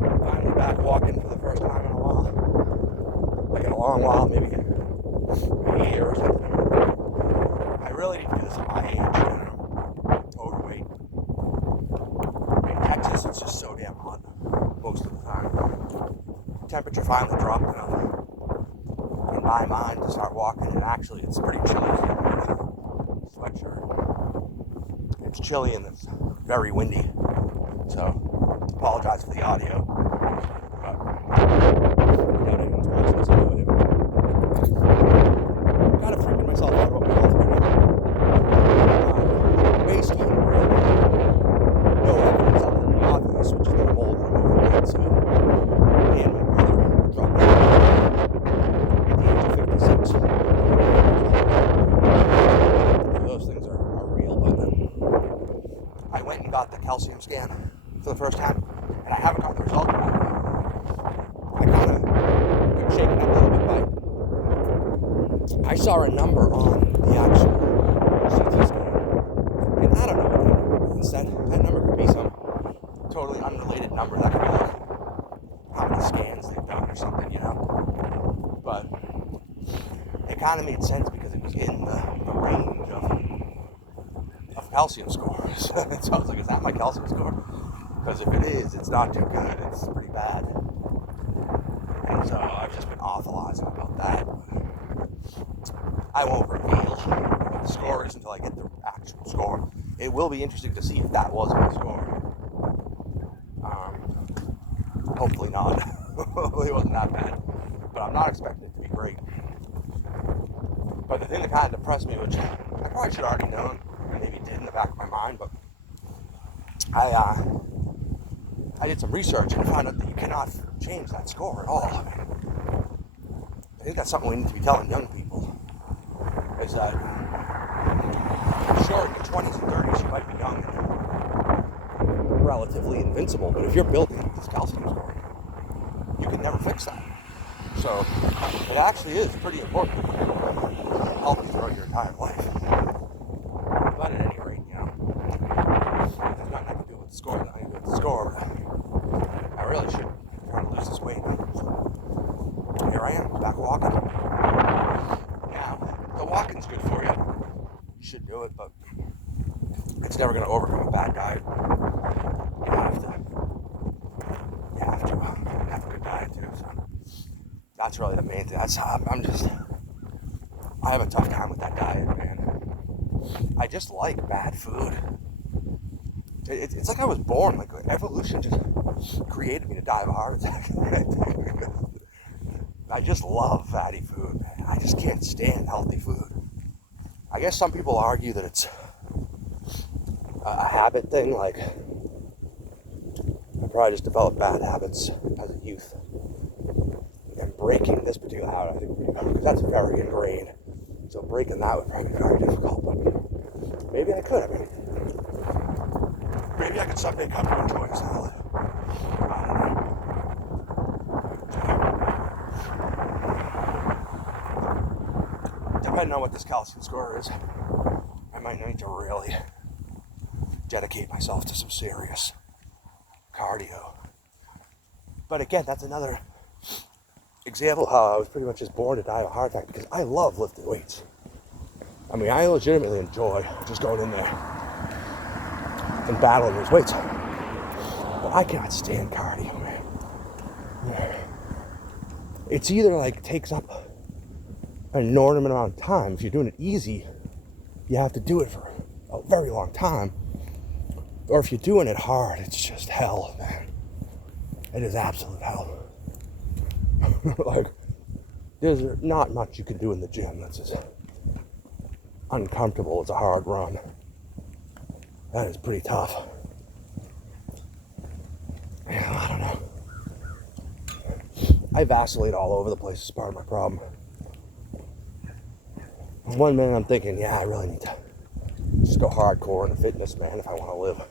Finally back walking for the first time in a while. Like in a long while, maybe a year or something. I really need to do this at my age, I'm overweight. In Texas, it's just so damn hot most of the time. Temperature finally dropped enough in my mind to start walking, and actually it's pretty chilly here. Sweatshirt. It's chilly and it's very windy, so apologize for the audio. But without anyone's watching this video, kind of freaking myself out about my health right now. Based on no evidence other than the obvious, which is that I'm old and I'm overweight, so and my brother dropped out at the age of 56. Those things are real, but I went and got the calcium scan for the first time, and I haven't got the result yet. I kind of got shaken up a little bit by, I saw a number on the actual CT scan, and I don't know what that number means. That number could be some totally unrelated number. That could be like how many scans they've done or something, you know. But it kind of made sense because it was in the range of calcium scores. So I was like, is that my calcium score? Because if it is, it's not too good. It's pretty bad. And so I've just been awfulizing about that. I won't reveal what the score is until I get the actual score. It will be interesting to see if that was my score. Hopefully not. Hopefully it wasn't that bad. But I'm not expecting it to be great. But the thing that kind of depressed me, which I probably should have already known, and maybe did in the back of my mind, but I did some research and found out that you cannot change that score at all. I think that's something we need to be telling young people, is that, sure, in your 20s and 30s you might be young and relatively invincible, but if you're building up this calcium score, you can never fix that. So it actually is pretty important to be healthy throughout your entire life. But at any rate, you know, there's nothing I can do with the score, nothing I can do with the score. I really should try to lose this weight. So here I am, back walking. Now, the walking's good for you. You should do it, but it's never going to overcome a bad diet. You have to have a good diet too. So that's really the main thing. I have a tough time with that diet, man. I just like bad food. It's like I was born, like evolution just created me to die of a heart attack. I just love fatty food, man. I just can't stand healthy food. I guess some people argue that it's a habit thing, like I probably just developed bad habits as a youth. And breaking this particular habit, I think, because that's very ingrained. So breaking that would probably be very difficult, but maybe I could. Maybe I could someday come to enjoy a salad. I don't know. Depending on what this calcium score is, I might need to really dedicate myself to some serious cardio. But again, that's another example of how I was pretty much just born to die of a heart attack, because I love lifting weights. I mean, I legitimately enjoy just going in there and battling these weights. But I cannot stand cardio, man. It's either like takes up an inordinate amount of time. If you're doing it easy, you have to do it for a very long time. Or if you're doing it hard, it's just hell, man. It is absolute hell. Like, there's not much you can do in the gym that's as uncomfortable as a hard run. That is pretty tough. Yeah, I don't know. I vacillate all over the place as part of my problem. One minute I'm thinking, yeah, I really need to just go hardcore into fitness, man, if I want to live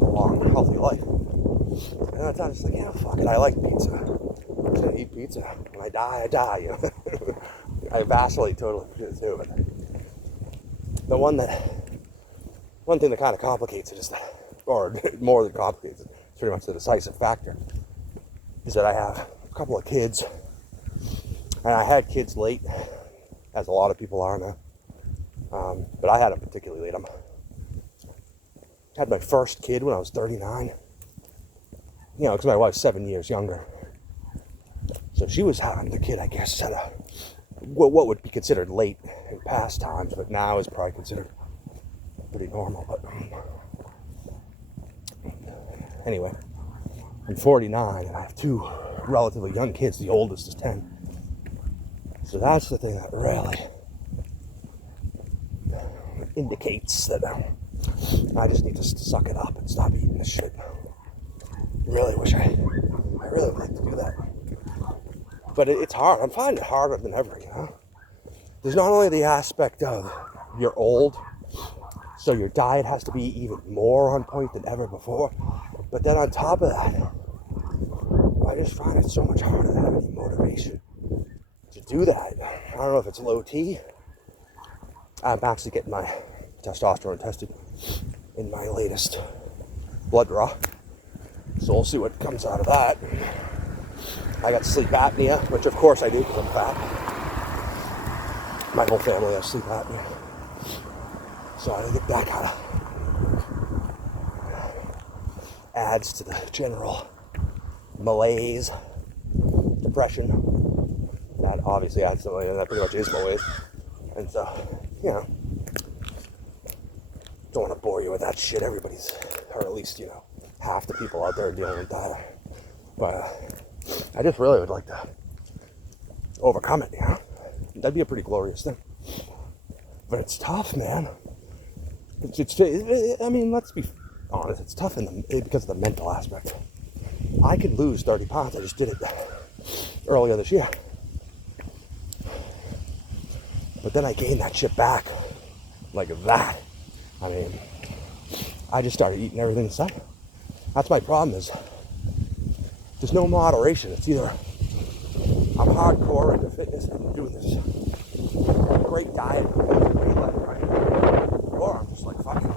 a long, healthy life. And then I'm just like, yeah, fuck it, I like pizza. I'm just gonna eat pizza. When I die, I die, you know. I vacillate totally too, but one thing that kind of complicates it is that, or more than complicates it, it's pretty much the decisive factor, is that I have a couple of kids, and I had kids late, as a lot of people are now, but I had them particularly late. I had my first kid when I was 39, because my wife's 7 years younger. So she was having the kid, I guess, at what would be considered late in past times, but now is probably considered pretty normal. But anyway, I'm 49 and I have two relatively young kids. The oldest is 10. So that's the thing that really indicates that I just need to suck it up and stop eating this shit. I really would like to do that. But it's hard. I'm finding it harder than ever, There's not only the aspect of you're old, so your diet has to be even more on point than ever before. But then on top of that, I just find it so much harder to have any motivation to do that. I don't know if it's low T. I'm actually getting my testosterone tested in my latest blood draw. So we'll see what comes out of that. I got sleep apnea, which of course I do because I'm fat. My whole family has sleep apnea. So I think that kind of adds to the general malaise, depression. That obviously adds to it, and that pretty much is malaise. And so, don't want to bore you with that shit. Everybody's, or at least, half the people out there are dealing with that. But I just really would like to overcome it, That'd be a pretty glorious thing. But it's tough, man. I mean, let's be honest. It's tough because of the mental aspect. I could lose 30 pounds. I just did it earlier this year. But then I gained that shit back like that. I mean, I just started eating everything inside. That's my problem is there's no moderation. It's either I'm hardcore into fitness and doing this great diet, great life, right? Or I'm just like, fuck it, man.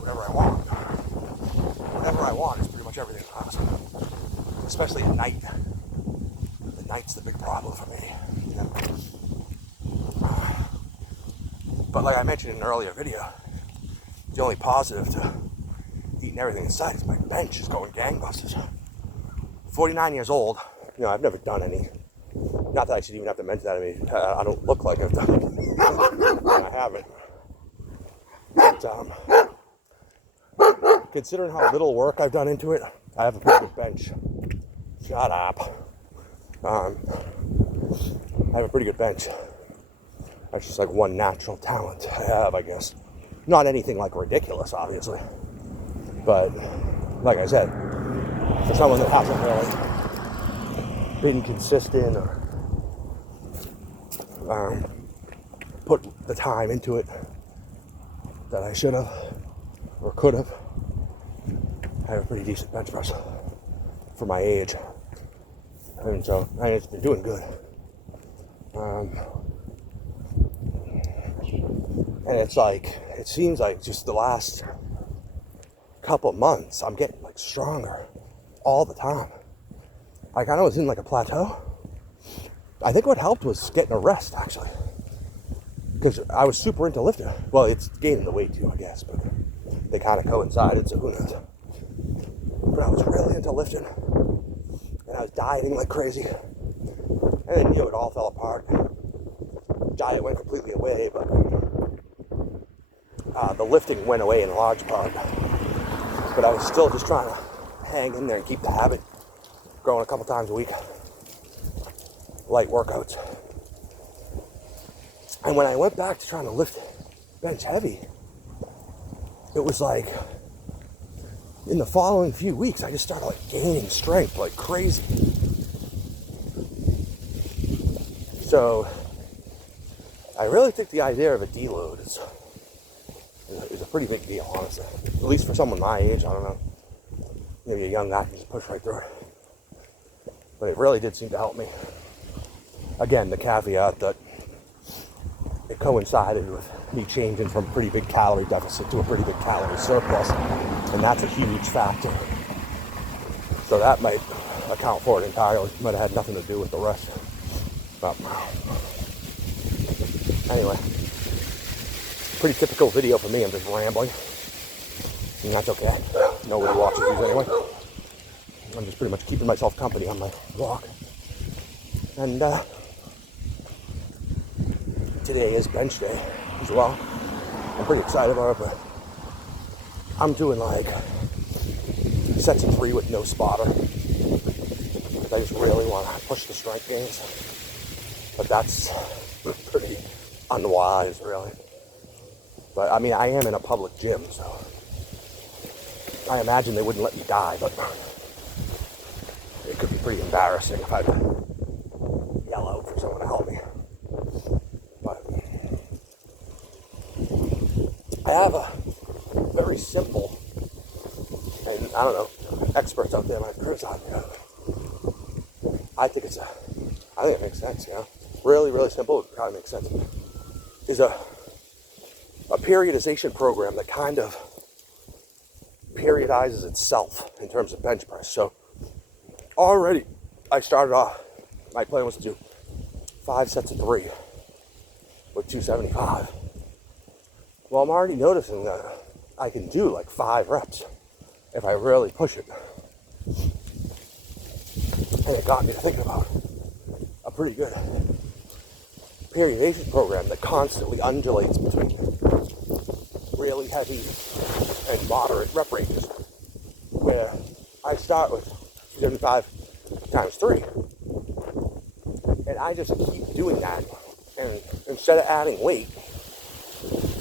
Whatever I want. Whatever I want is pretty much everything possible. Especially at night. The night's the big problem for me. But like I mentioned in an earlier video, the only positive to eating everything inside is my bench is going gangbusters. 49 years old, I've never done any. Not that I should even have to mention that. I mean, I don't look like I've done it. I haven't. But considering how little work I've done into it, I have a pretty good bench. Shut up. I have a pretty good bench. That's just like one natural talent I have, I guess. Not anything like ridiculous, obviously. But, like I said, for someone that hasn't really been consistent or put the time into it that I should have or could have, I have a pretty decent bench press for my age. And so, it's been doing good. And it's like, it seems like just the last couple months, I'm getting like stronger all the time. Like I know it's in like a plateau. I think what helped was getting a rest actually. Because I was super into lifting. Well, it's gaining the weight too, I guess, but they kind of coincided, so who knows. But I was really into lifting. And I was dieting like crazy. And then, it all fell apart. Diet went completely away, but the lifting went away in large part. But I was still just trying to hang in there and keep the habit going a couple times a week. Light workouts. And when I went back to trying to lift bench heavy, it was like in the following few weeks, I just started like gaining strength like crazy. So I really think the idea of a deload is a pretty big deal, honestly. At least for someone my age, I don't know. Maybe a young guy can just push right through it. But it really did seem to help me. Again, the caveat that it coincided with me changing from a pretty big calorie deficit to a pretty big calorie surplus, and that's a huge factor. So that might account for it entirely. Might have had nothing to do with the rest. But anyway, pretty typical video for me. I'm just rambling, and that's okay. Nobody watches these anyway. I'm just pretty much keeping myself company on my walk. And today is bench day as well. I'm pretty excited about it, but I'm doing like sets of 3 with no spotter, because I just really want to push the strength gains. But that's pretty unwise, really. But I mean, I am in a public gym, so I imagine they wouldn't let me die, but it could be pretty embarrassing if I had to yell out for someone to help me. But I have a very simple, and I don't know, experts out there might criticize me. I think it makes sense, you know. Really, really simple, it probably makes sense. Is a periodization program that kind of periodizes itself in terms of bench press. So already I started off, my plan was to do 5 sets of 3 with 275. Well, I'm already noticing that I can do like 5 reps if I really push it. And it got me to thinking about a pretty good periodization program that constantly undulates between really heavy and moderate rep ranges, where I start with 275 times 3, and I just keep doing that, and instead of adding weight,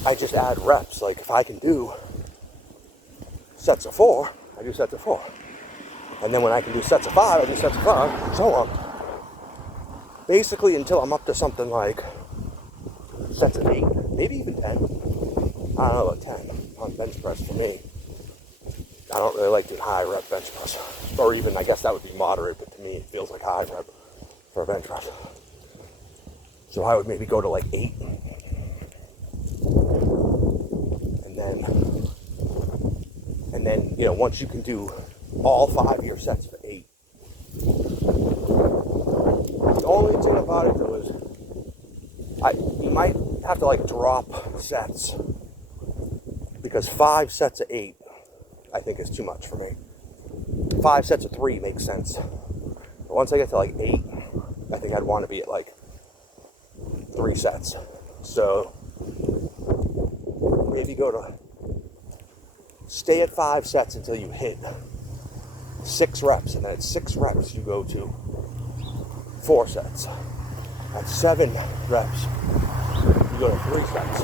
I just add reps. Like if I can do sets of 4, I do sets of 4, and then when I can do sets of 5, I do sets of 5, and so on. Basically until I'm up to something like sets of 8, maybe even 10. I don't know about 10 on bench press for me. I don't really like doing high rep bench press. Or even, I guess that would be moderate, but to me it feels like high rep for a bench press. So I would maybe go to like 8. And then, you know, once you can do all 5 of your sets for 8. The only thing about it though is you might have to like drop sets, because 5 sets of 8 I think is too much for me. 5 sets of 3 makes sense. But once I get to like 8, I think I'd want to be at like 3 sets. So maybe stay at 5 sets until you hit 6 reps, and then at 6 reps you go to 4 sets. At 7 reps you go to 3 sets.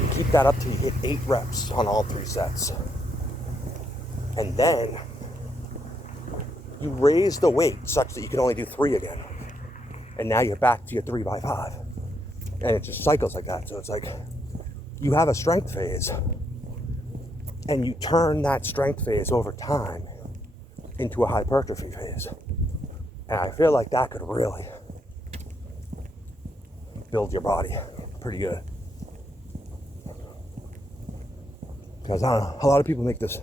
You keep that up till you hit 8 reps on all 3 sets. And then you raise the weight such that you can only do 3 again. And now you're back to your 3x5. And it just cycles like that. So it's like you have a strength phase, and you turn that strength phase over time into a hypertrophy phase. And I feel like that could really build your body pretty good. Because I don't know, a lot of people make this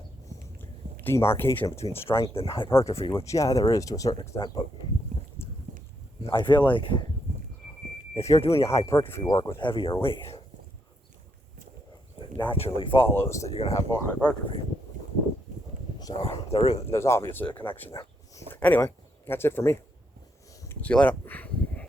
demarcation between strength and hypertrophy, which, yeah, there is to a certain extent, but I feel like if you're doing your hypertrophy work with heavier weight, it naturally follows that you're going to have more hypertrophy. So there's obviously a connection there. Anyway, that's it for me. See you later.